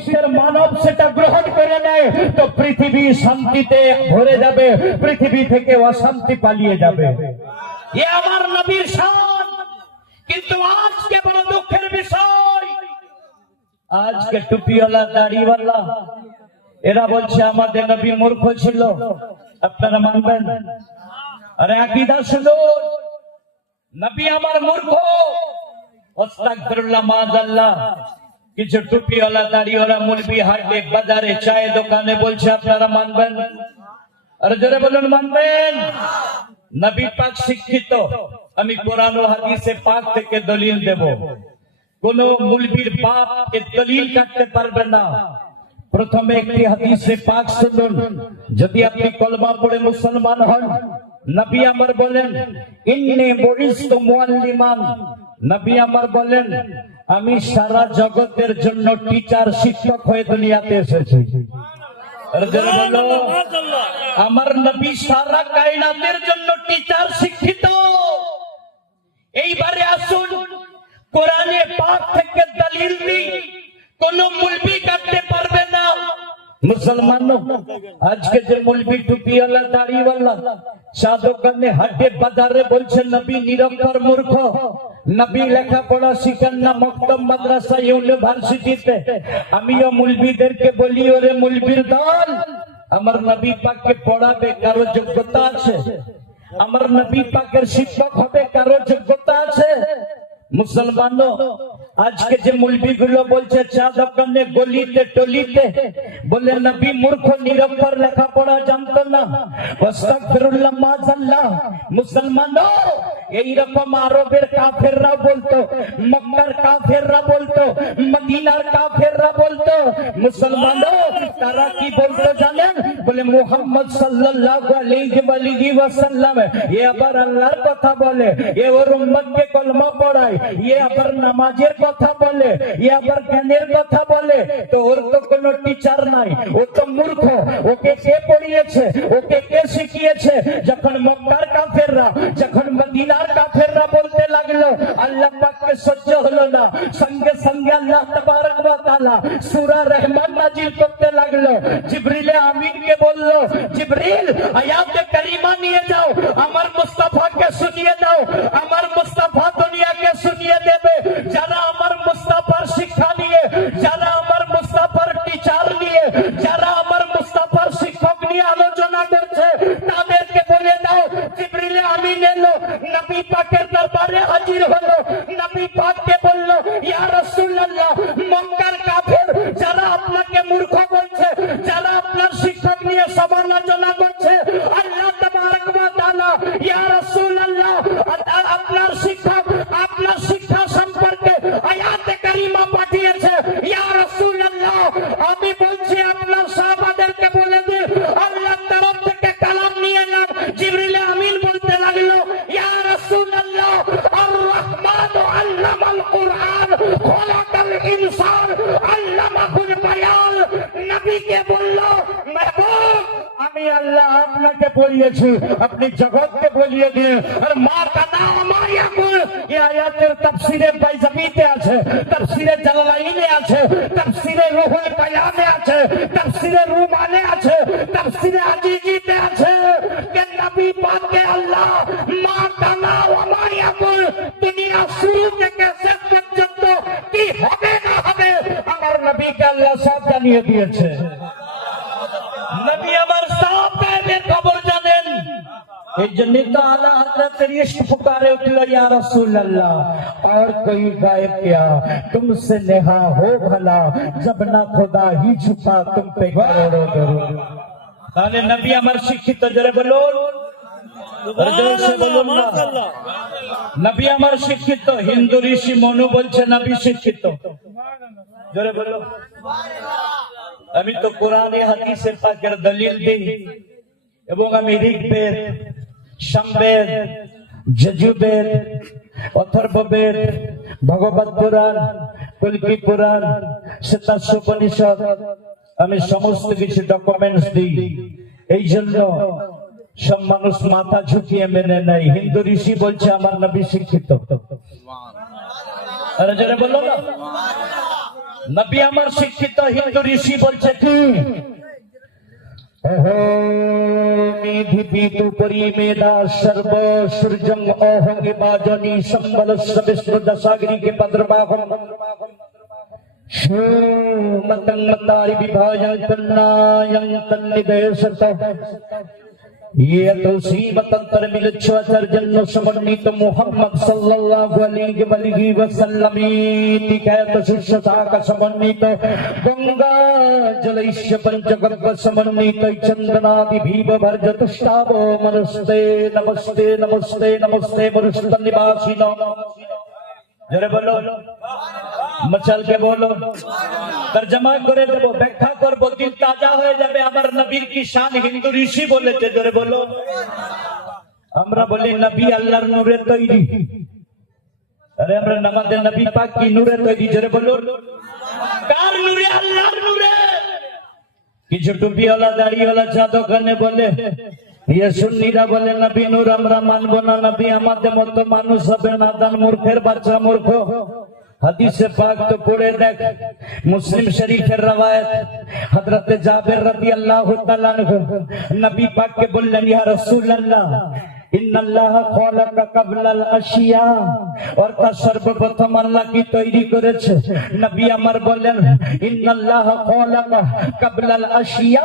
বিশ্বের মানব সেটা গ্রহণ করে নেয় তো পৃথিবী শান্তিতে ভরে যাবে, পৃথিবী থেকে অশান্তি পালিয়ে যাবে। এ আমার নবীর শান। কিন্তু আজকে বড় দুঃখের বিষয়, আজকে টুপিওয়ালা দাড়িওয়ালা এরা বলছে আমাদের নবী মূর্খ ছিল। আপনারা মানবেন? আরে আকীদা শুনুন, নবী আমার মূর্খ। আস্তাগফিরুল্লাহ মাযাল্লাহ। কিছু টুপিওয়ালা দাড়িওয়ালা মুলবি হাটে বাজারে চায়ের দোকানে বলছে, আপনারা মানবেন? আরে জোরে বলুন মানবেন? নবী পাক শিক্ষিত। আমি কোরআন ও হাদিসে পাক থেকে দলিল দেব। কোন মুলবির বাপ এর দলিল কাটতে পারবে না। প্রথমে একটি হাদিসে পাক শুনুন। যদি আপনি কলমা পড়ে মুসলমান হন, নবী আমার বলেন ইন্নী বুইসতু মুআল্লিমান। নবী আমার বলেন আমি সারা জগতের জন্য টিচার, শিক্ষক হয়ে দুনিয়াতে এসেছি। আমার নবী সারা কায়নাতের জন্য টিচার, শিক্ষিত। এইবারে আসুন কোরআনে পাক থেকে দলিল দিই, কোন মুলবি কাটতে পারবে না। মুসলমান আজকে যে মুলবি টুপিওয়ালা দাড়িওয়ালা চা দোকানে হাটে বাজারে বলছে নবী নিরক্ষর মূর্খ, নবী লেখাপড়া শিখান না মক্তব মাদ্রাসা ইউনিভার্সিটিতে। আমিও মুলবিদেরকে বলি, ওরে মুলবির দল, আমার নবী পাককে পড়াবে কারো যোগ্যতা আছে? আমার নবী পাকের শিক্ষক হবে কারো যোগ্যতা আছে? মুসলমান আজকে যে মুলবি গুলো বলছে চা দোকানে গলিতে টলিতে, বলে নবী মূর্খ নিরক্ষর লেখাপড়া জানতো না। আস্তাগফিরুল্লাহ মাযাল্লাহ। মুসলমান এইরকম আরবের কাফেররা বলতো, মক্কার কাফেররা বলতো, মদিনার কাফেররা বলতো। মুসলমান তারা কি বলতো জানেন? বলে মুহাম্মদ সাল্লাল্লাহু আলাইহি ওয়াসাল্লাম এ আবার আল্লাহর কথা বলে, এ ওর উম্মতকে কলমা পড়ায়, এ আবার নামাজের কথা বলে, এ আবার জ্ঞানের কথা বলে। তো ওর তো কোনো টিচার নাই, ও তো মূর্খ। ওকে কে পড়িয়েছে? ওকে কে শিখিয়েছে? যখন মক্কার কাফেররা, যখন মদিনার কাফেররা বলতে লাগলো, আল্লাহ পাককে সহ্য হলো না, সঙ্গে সঙ্গে আল্লাহ তাবারক ওয়া তাআলা সূরা রহমান নাজিল করতে লাগলো। জিবরিল আমিনকে বলল, জিবরিল আয়াতে কারিমা নিয়ে যাও, আমার মুস্তাফাকে শুনিয়ে দাও। আমার মুস্তাফা দুনিয়াকে শুনিয়ে দেবে। যারা আমার মুস্তাফার শিক্ষা নিয়ে, যারা আমার মুস্তাফার টিচার নিয়ে, যারা আমার মুস্তাফার শিক্ষক নিয়ে আলোচনা করছে, তাদেরকে বলে দাও জিবরিল আমিন এলো, নবী পাকের দরবারে হাজির হলো। নবী পাককে বলল, ইয়া রাসূলুল্লাহ, মক্কার কাফের যারা আপনাকে মূর্খ বলছে, যারা আপনার শিক্ষক নিয়ে সমালোচনা করছে, আল্লাহ তাবারক ওয়া তাআলা ইয়া রাসূলুল্লাহ আপনার শিক্ষক, আপনার শিক্ষা সম্পর্কে আয়াতে কারিমা পাঠিয়েছে। ইয়া রাসূলুল্লাহ আমি বলছি আপনার সাহাবাদেরকে বলে দিন আল্লাহর তরফ থেকে কালাম নিয়ে যান। জিবরিল আমিন বলতে লাগলো, ইয়া রাসূলুল্লাহ আর রহমান আল্লামাল কুরআন খলাকাল ইনসান আল্লামাহুল বায়ান। নবীকে বলল, মাহবুব আমি আল্লাহ আপনাকে পড়িয়েছি, আপনি জগৎকে বলিয়ে দিন। আর মা কানা মায়াকুল এই আয়াতের তাফসীরে বাইজাবিতে আছে, তাফসীরে জালালাইনে আছে, তাফসীরে রুহুল বায়ানে আছে, তাফসীরে রুমানে আছে, তাফসীরে আজিজিতে আছে যে নবী পাককে আল্লাহ মা কানা মায়াকুল দুনিয়া শুরু থেকে শেষ পর্যন্ত কি হবে না হবে আমার নবীকে আল্লাহ সব জানিয়ে দিয়েছে। নবী আমার সব গায়েবের খবর জানেন। এই জন্য তো আলা হযরত ইশক পুকারে উঠল, ইয়া রাসূলুল্লাহ और कोई गायब क्या तुमसे नेहा हो भला जब ना खुदा ही छुपा तुम पे करोड़ों दरूद। তাহলে নবী আমার শিক্ষিত, জোরে বলুন, জোরে বলুন না। নবী আমার শিক্ষিত। হিন্দু ঋষি মনু বলছে নবী শিক্ষিত, জোরে বলুন। আমি তো কোরআনে হাদিসে পাকের দলিল দিই এবং আমি ঋগ্বেদ, সামবেদ, যজুর্বেদ, অথর্ববেদ, ভগবত পুরাণ, কল্কি পুরাণ, শ্বেতাশ্বপনিষদ আমি সমস্ত কিছু ডকুমেন্টস দিই। এই জন্য সব মানুষ মাথা ঝুঁকিয়ে মেনে নেয়। হিন্দু ঋষি বলছে আমার নবী শিক্ষিত। আরে যারা বললো না, নবী আমার শিক্ষিত হিন্দু ঋষি বলছে কি মেধি পরি মেধা সর্ব সূর্যং অহং বাজনি সম্বলস্য বিষ্ণু দশাগিরি के पद्रबाहं मतं मतारि विभाजन तन्नायं तन्निदेशत ये तो श्रीमतंतर मिलच्छाचर्जन समन्वित मोहम्मद सल्लल्लाहु अलैहि वसल्लम कहत शिष्यता का समन्वित गंगा जलैश्य पंचगर्भ समन्वित चंदनादि भीव भर्जतुष्टावो नमस्ते नमस्ते नमस्ते नमस्ते वरुष्ठ निवासिनो जरे बोलो मचल के बोलो तर्जमा करे देबो व्याख्या करबो दिल ताजा হয়ে যাবে আমার নবীর কি শান হিন্দু ঋষি বলেছে জোরে বলো আমরা বলি নবী আল্লাহর নূরে তৈরি আরে আমরা আমাদের নবী পাক কি নূরে তৈরি জোরে বলো কার নূরে আল্লাহর নূরে কিছু টুপিওয়ালা দাড়িওয়ালা চা দোকানে বলে ये सुन्नीरा बोले नबी नूर আমরা মানবো না নবী আমাদের মতো মানুষ হবে না দান মূর্খের বাচ্চা মূর্খ হাদিসে পাক তো পড়ে দেখ মুসলিম শরীফের রওয়ায়াত হযরত জাবের রাদিয়াল্লাহু তাআলা আনহু নবী পাক কে বললেন ইয়া রাসূলুল্লাহ ইন্নাল্লাহ খালাকা ক্বাবলাল আশিয়া অর্থাৎ সর্বপ্রথম আল্লাহ কি তৈরি করেছে নবী আমার বলেন ইন্নাল্লাহ খালাকা ক্বাবলাল আশিয়া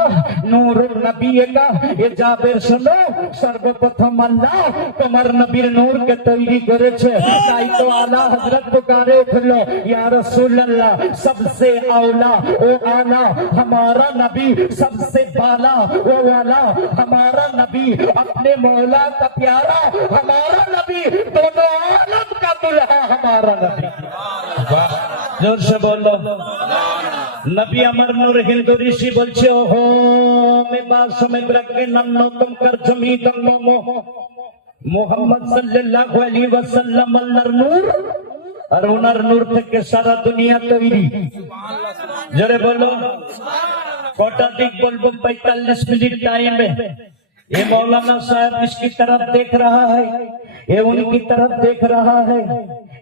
নূরুন নবিয়্যিকা এ জাবের শোনো সর্বপ্রথম আল্লাহ তোমার নবীর নূরকে তৈরি করেছে তাই তো আলা হযরত পুকারে উঠলো ইয়া রাসূলুল্লাহ सबसे आला ओ आला हमारा नबी सबसे बाला ओ वाला हमारा नबी अपने मौला का प्यारा हमारा नबी दोनों आलम का दुल्हा हमारा नबी जोर से बोलो नबी अमर नूर हिंदू ऋषि बोलছে ओहो मैं बात समझ रखे नन्नो तुम कर जमी तुम मोहम्मद सल्लल्लाहु अलैहि वसल्लम अल्लाहर नूर और उनार नूर থেকে সারা দুনিয়া তৈরি জোরে বলো কটা দিক বলবো 45 মিনিট টাইম है ये मौलाना साहब इसकी तरफ देख रहा है ये उनकी तरफ देख रहा है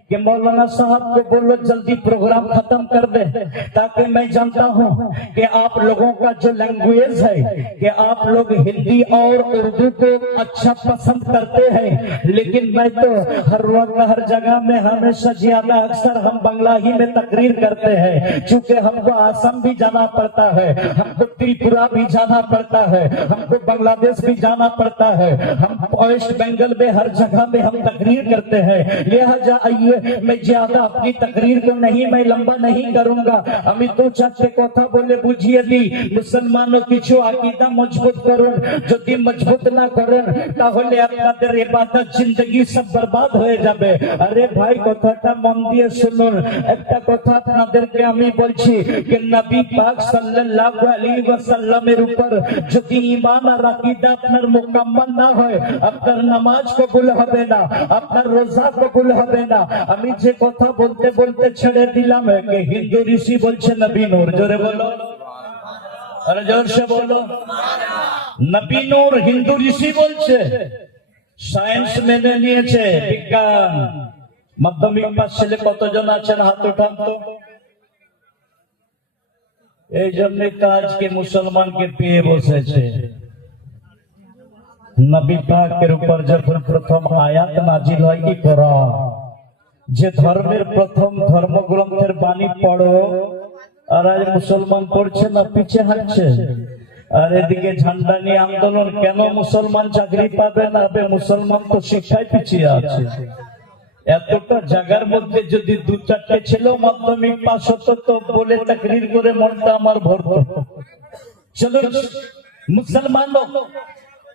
कि मौलाना साहब को बोलो जल्दी प्रोग्राम खत्म कर दे ताकि मैं जानता हूं कि आप लोगों का जो लैंग्वेज है कि आप लोग हिंदी और उर्दू को अच्छा पसंद करते हैं लेकिन मैं तो हर वक्त हर जगह में हमेशा ज्यादा अक्सर हम बांग्ला ही में तकरीर करते हैं क्योंकि हमको आसाम भी जाना पड़ता है हमको त्रिपुरा भी जाना पड़ता है हमको बांग्लादेश भी जाना पड़ता है हम वेस्ट बंगाल में हर जगह में हम तकरीर करते हैं लिहाजा आइए मैं ज्यादा अपनी तकरीर को नहीं मैं लंबा नहीं करूंगा আমি তো চারটে কথা বলে বুঝিয়ে দিই মুসলমানও কিছু আকীদা মজবুত করুন যদি মজবুত না করেন তাহলে আপনাদের ইবাদত জিন্দেগি সব বরবাদ হয়ে যাবে আরে ভাই কথাটা মন দিয়ে শুনুন একটা কথা আপনাদেরকে আমি বলছি যে নবী পাক সাল্লাল্লাহু আলাইহি ওয়াসাল্লামের উপর যদি ঈমান আর আকীদা আপনার মুকাম্মাল না হয় আপনার নামাজ কবুল হবে না আপনার রোজা কবুল হবে না আমি যে কথা বলতে বলতে ছেড়ে দিলাম कि हिंदू ऋषि বলছে নবী নূর জোরে বলো আরে জোর সে বলো নবী নূর হিন্দু ঋষি বলছে সায়েন্স মেনে নিয়েছে বিজ্ঞান মাধ্যমিক পাস ছেলে কতজন আছেন হাত উঠান তো এই জন্যই তো আজকে মুসলমানকে পেয়ে বসেছে নবী পাকের উপর যখন প্রথম আয়াত নাজিল হয় ইকরা যে ধর্মের প্রথম ধর্মগ্রন্থের বাণী পড়ো আর আজ মুসলমান পড়ছে না পিছে হাঁটছে আর এদিকে ঝান্ডা নিয়ে আন্দোলন কেন মুসলমান চাকরি পাবে না মুসলমান তো শিক্ষায় পিছিয়ে আছে এতটা জায়গার মধ্যে যদি দু চারটে ছিল মাধ্যমিক পাস হতো তো বলে তাকরির করে মনটা আমার ভরতো চলো মুসলমান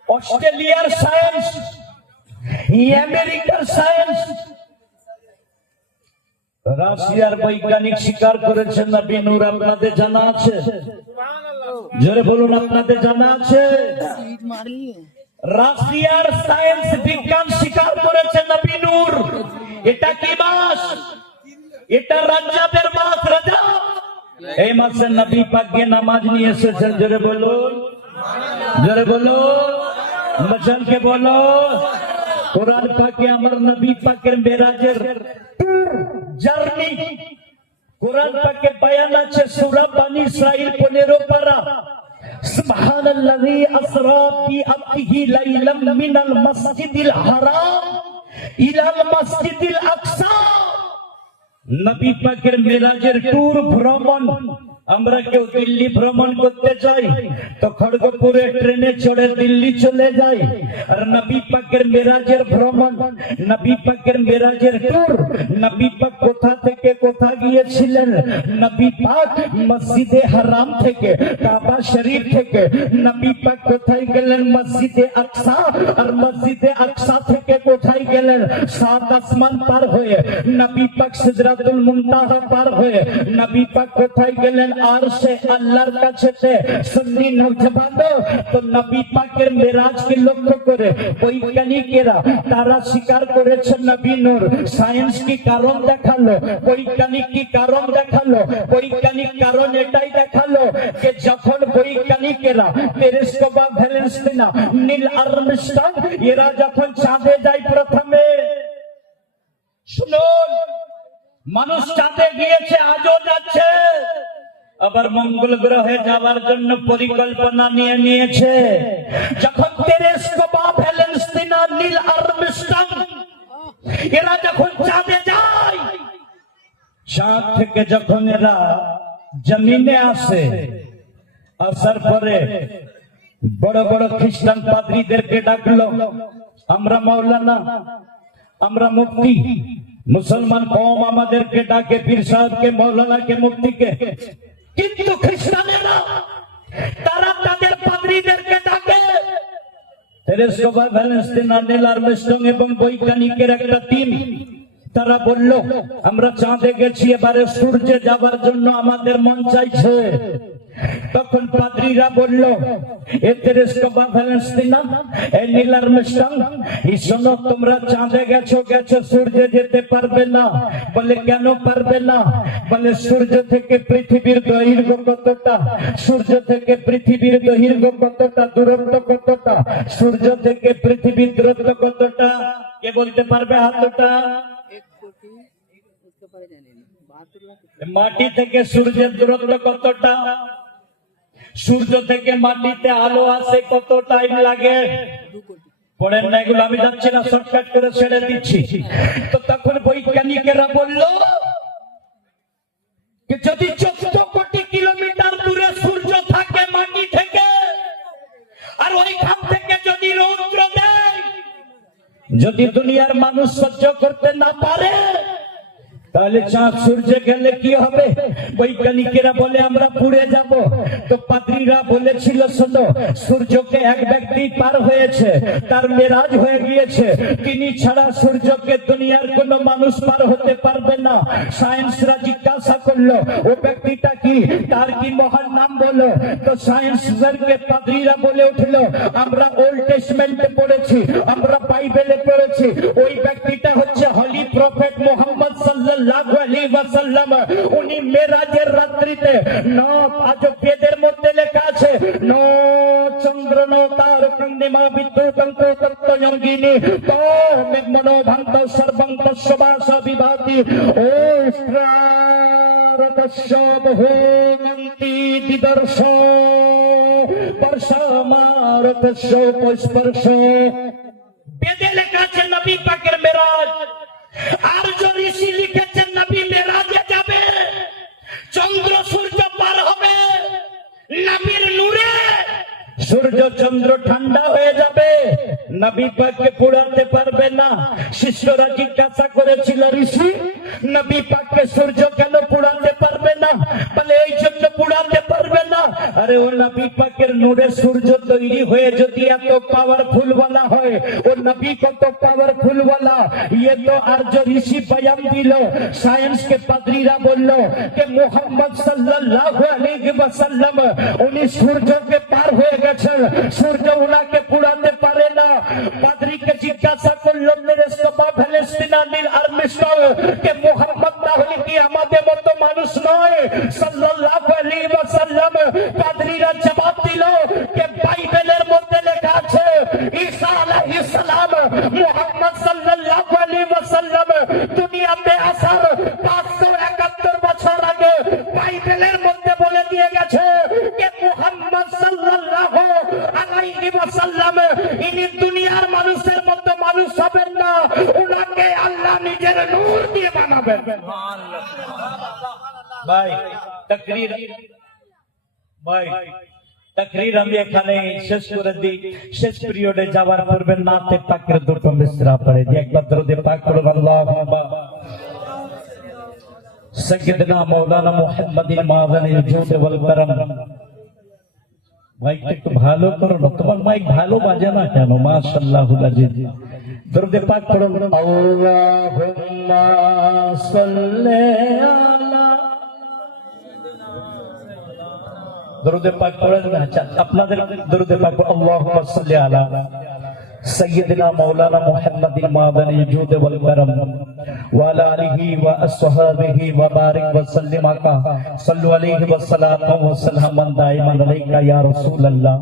অস্ট্রেলিয়ার সায়েন্স আমেরিকার সায়েন্স রাশিয়ার বৈজ্ঞানিক স্বীকার করেছেন নবী নূর আপনাদের জানা আছে জোরে বলুন আপনাদের জানা আছে রাশিয়ার সায়েন্স বিজ্ঞান স্বীকার করেছে নবী নূর এটা কি মাস এটা রাজ্জাবের মাস রাজা এই মাসে নবী পাক গিয়ে নামাজ নিয়ে এসেছেন জোরে বলুন মচল কে বলো কোরআন পাকে আমার নবী পাকের মেরাজের জার্নি কোরআন পাকে বয়ান আছে সূরা বনী ইসরাঈল 15 পারা, সুবহানাল্লাযী আসরা বিআবদিহি লাইলাম মিনাল মাসজিদিল হারাম ইলাল মাসজিদিল আকসা। নবী পাকের মেরাজের ট্যুর ভ্রমণ। আমরা কেউ দিল্লি ভ্রমণ করতে যাই তো খড়গপুরে ট্রেনে চড়ে দিল্লি চলে যাই, আর নবী পাকের মেরাজের ভ্রমণ, নবী পাকের মেরাজের ট্যুর। নবী পাক কোথা থেকে কোথা গিয়েছিলেন? নবী পাক মসজিদে হারাম থেকে, কাবা শরীফ থেকে। নবী পাক কোথায় গেলেন? মসজিদে আকসা। আর মসজিদে আকসা থেকে কোথায় গেলেন? সাত আসমান পার হয়ে। নবী পাক সিদরাতুল মুনতাহা পার হয়ে। নবী পাক কোথায় গেলেন? আরশে আল্লাহর কাছে। সুন্নি নওজওয়ানরা তো নবী পাকের মেরাজকে লক্ষ্য করে বৈজ্ঞানিকেরা তারা স্বীকার করেছে নবী নূর। সায়েন্স কি কারণ দেখালো, বৈজ্ঞানিক কি কারণ দেখালো? বৈজ্ঞানিক কারণ এটাই দেখালো যে যখন বৈজ্ঞানিকেরা টেলিস্কোপ বা ভ্যালেন্সিনা, নীল আর্মস্ট্রং এরা যখন চাঁদে যায় প্রথমে, শুনুন, মানুষ চাঁদে গিয়েছে, আজও যাচ্ছে, আবার মঙ্গল গ্রহে যাওয়ার জন্য পরিকল্পনা নিয়ে নিয়েছে। যখন টেলিস্কোপ বা ভ্যালেন্সিনা, নীল আর্মস্ট্রং এরা যখন চাঁদে যায়, চাঁদ থেকে যখন এরা জমিনে আসে, আসার পরে বড় বড় খ্রিস্টান পাদ্রীদেরকে ডাকলো, আমরা মাওলানা, আমরা মুফতি। মুসলমান কওম আমাদেরকে ডাকে পীর সাহেবকে, মাওলানাকে, মুফতিকে। কিন্তু খ্রিস্টানেরা তারা তাদের পাদ্রীদেরকে ডাকে। টেলিস্কোপ, ভ্যালেন্সিনা, নীল আর্মস্ট্রং এবং বৈজ্ঞানিকের একটা টিম, তারা বলল আমরা চাঁদে গেছি, এবারে সূর্যে যাবার জন্য আমাদের মন চাইছে। তখন পাদ্রীরা বলল, এ টেলিস্কোপ, ভ্যালেন্সিনা, এ নীল আর্মস্ট্রং, শোনো, তোমরা চাঁদে গেছো, সূর্যে যেতে পারবে না। বলে কেন পারবে না? বলে সূর্য থেকে পৃথিবীর দৈর্ঘ্য কতটা, সূর্য থেকে পৃথিবীর দৈর্ঘ্য কতটা, দূরত্ব কতটা, সূর্য থেকে পৃথিবীর দূরত্ব কতটা, কে বলতে পারবে? হাতটা। মাটি থেকে সূর্যের দূরত্ব কতটা? সূর্য থেকে মাটিতে আলো আসে কত টাইম লাগে? পড়েন না এগুলো, আমি যাচ্ছি না, শর্টকাট করে ছেড়ে দিচ্ছি। তো তখন বৈজ্ঞানিকেরা বলল যদি 14 কোটি কিলোমিটার দূরে সূর্য থাকে মাটি থেকে, আর ওইখান থেকে যদি রৌদ্র দেয়, যদি দুনিয়ার মানুষ সহ্য করতে না পারে, তাহলে চাঁদ সূর্যে গেলে কি হবে? বৈজ্ঞানিকেরা বলে আমরা পুড়ে যাব। তো পাদ্রীরা বলেছিল, শোনো, সূর্যকে এক ব্যক্তি পার হয়েছে, তার মেরাজ হয়ে গিয়েছে, তিনি ছাড়া সূর্যকে দুনিয়ার কোন মানুষ পার হতে পারবে না। সায়েন্সরা জিজ্ঞাসা করলো ও ব্যক্তিটা কি, তার কি মহান নাম বলো। তো সায়েন্সদেরকে পাদ্রীরা বলে উঠলো, আমরা ওল্ড টেস্টামেন্টে পড়েছি, আমরা বাইবেলে পড়েছি, ওই ব্যক্তিটা হচ্ছে হলি প্রফেট মুহাম্মদ সাল্লাল্লাহু আলাইহি ওয়াসাল্লাম। উনি মেরাজের রাত্রিতে আজ বেদের মধ্যে লেখা আছে, চন্দ্র তার পূর্ণিমা বিদ্যুতঙ্ক তত্ত্বয়ঙ্গিনী তো মেঘমনো ভান্ত সর্বং তস্যবাস বিভাতি ওষ্ট্রারতস্য বহুমন্তি দিদর্শ বর্ষমারতস্য পুষ্পর্শ। বেদে লেখা আছে নবী পাকের মেরাজ। আর ঋষি লিখেছেন নবী মেরাজে যাবে, চন্দ্র সূর্য পার হবে, নবীর নূরে সূর্য চন্দ্র ঠান্ডা হয়ে যাবে, নবী পাককে পোড়াতে পারবে না। শিষ্যরা জিজ্ঞাসা করেছিল, ঋষি নবী পাককে সূর্য কেন পোড়াতে পারবে না? বলে এই জন্য পোড়াতে পারবে না, আরে ও নবী পাকের নূরে সূর্য তৈরি হয়ে যদি এত পাওয়ারফুল वाला হয়, ও নবী কত পাওয়ারফুল वाला, ये तो आर्य ऋषि बयान दिल। साइंस के पादरीरा बोलल कि मोहम्मद सल्लल्लाहु अलैहि वसल्लम उनी सूर्य के पार হয়ে গেছেন, সূর্য উনাকে পুড়াতে পারে না। পাদ্রীকে জিজ্ঞাসা করল, মেরে সবা ফিলিস্তিনা নীল আর্মস্ট্রং কে মোহাম্মদ তাহলে কি আমাদের মতো মানুষ নয় সাল্লাল্লাহু আলাইহি ওয়াসাল্লাম? পাদ্রীরা জবাব দিল যে বাইবেলের মধ্যে লেখা আছে ঈসা আলাইহিস সালাম মুহাম্মদ সাল্লাল্লাহু আলাইহি ওয়াসাল্লাম দুনিয়াতে আসার 571 বছর ভাই তাকরীর আমি এখানে শেষ করে দিই। শেষ পিরিয়ডে যাওয়ার পূর্বে নাতে পাকের দুটো মিসরা পড়ে দিই। একবার দরুদ পাক পড়ুন। আল্লাহুম্মা সাইয়্যিদনা মাওলানা মুহাম্মাদিন মাদানিল জুদ ওয়াল কারাম। মাইকটা একটু ভালো করো না, তোমার মাইক ভালো বাজে না কেন? মাশাআল্লাহুল আজিজ। দরুদ পাক পড়ুন। আল্লাহুম্মা সাল্লি আলা দরুদে পাক পড়েন না। আচ্ছা আপনাদের দরুদে পাক আল্লাহুম্মা সাল্লি আলা সাইয়্যিদিনা মাওলানা মুহাম্মাদিন মাদানিল জুদ ওয়াল কারাম ওয়া আলা আলিহি ওয়া আসহাবিহি ওয়া বারিক ওয়া সাল্লিম আকা সাল্লু আলাইহি ওয়া সাল্লাতু ওয়া সালামান দাইমান আলাইকা ইয়া রাসূলুল্লাহ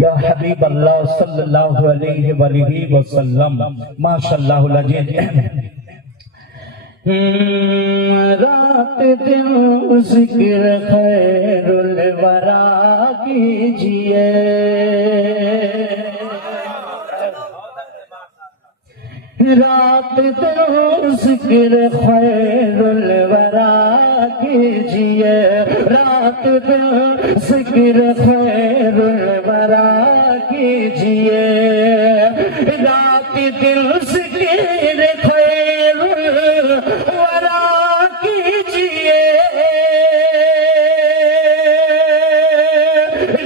ইয়া হাবিবাল্লাহ সাল্লাল্লাহু আলাইহি ওয়া আলিহি ওয়া সাল্লাম। মাশাআল্লাহুল আজিজ। रात दिन जिक्र खैरुल वरा कीजिए, रात दिन जिक्र खैरुल वरा कीजिए, रात दिन जिक्र खैरुल वरा कीजिए, रात दिन जिक्र वरा कीजिए,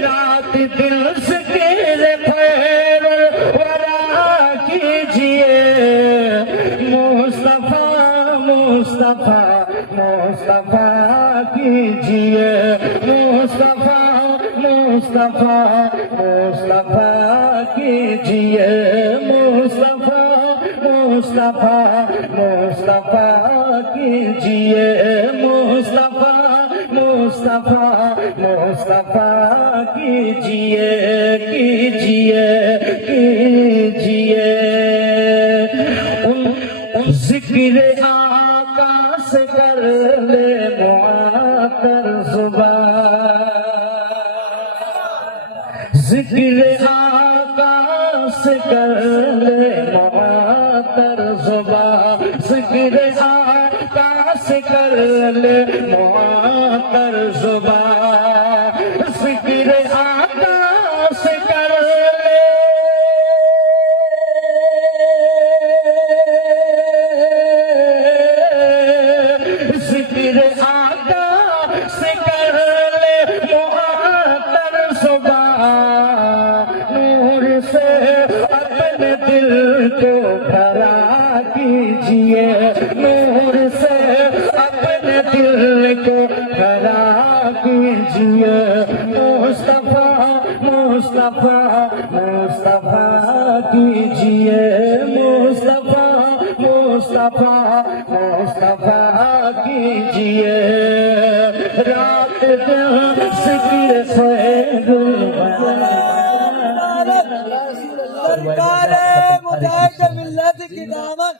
रात दिल जिक्र खैर वरा कीजिए, मुस्तफा मुस्तफा मुस्तफा कीजिए, मुस्तफा मुस्तफा मुस्तफा कीजिए, मुस्तफा मुस्तफा मुस्तफा कीजिए, मुस्तफा मुस्तफा मुस्तफा कीजिए कीजिए कीजिए। जिक्र आका से कर ले मुअत्तर ज़ुबान, जिक्र आका से कर ले मुअत्तर ज़ुबान, जिक्र आका से कर ले मुअत्तर ज़ुबान, जिक्र आका से कर ले, जिक्र आका से कर ले मुअत्तर ज़ुबान, नूर से अपने दिल को भरा कीजिए, नूर से अपने दिल को भरा कीजिए, मुस्तफा मुस्तफा मुस्तफा कीजिए, मुस्तफा मुस्तफा मुस्तफा कीजिए, रात दिन जिक्र खैरुल वरा। सरकार मुजाहिद मिल्लत की दामन,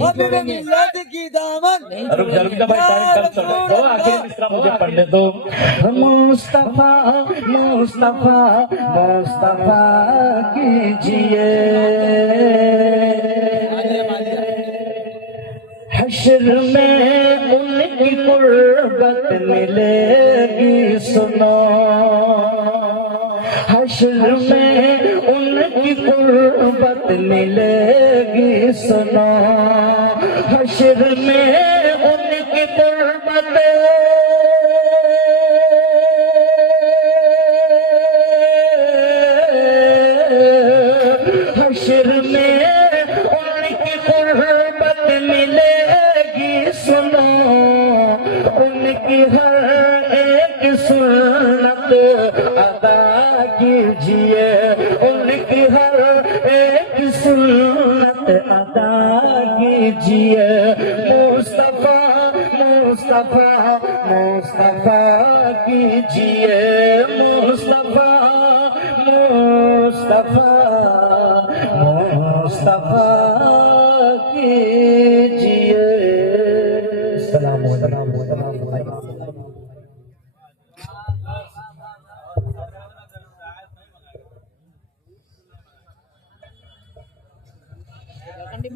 हबीब मिल्लत की दामन। रुक जा भाई, टाइम कम चल रहा है। दो आखिरी मिसरा मुझे पढ़ने दो। मुस्तफा मुस्तफा मुस्तफा कीजिए, हश्र में उनकी कुर्बत मिलेगी सुनो, हश्र में उनकी कुर्बत मिलेगी सुनो, हश्र में उनकी कुर्बत, हश्र में उनकी कुर्बत मिलेगी सुनो, उनकी हर एक सुन्नत अदा कीजिए, उनकी हर एक सुन्नत अदा कीजिए, मुस्तफा मुस्तफा मुस्तफा कीजिए, मुस्तफा मुस्तफा मुस्तफा कीजिए। सलाम अलैकुम।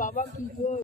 बाबा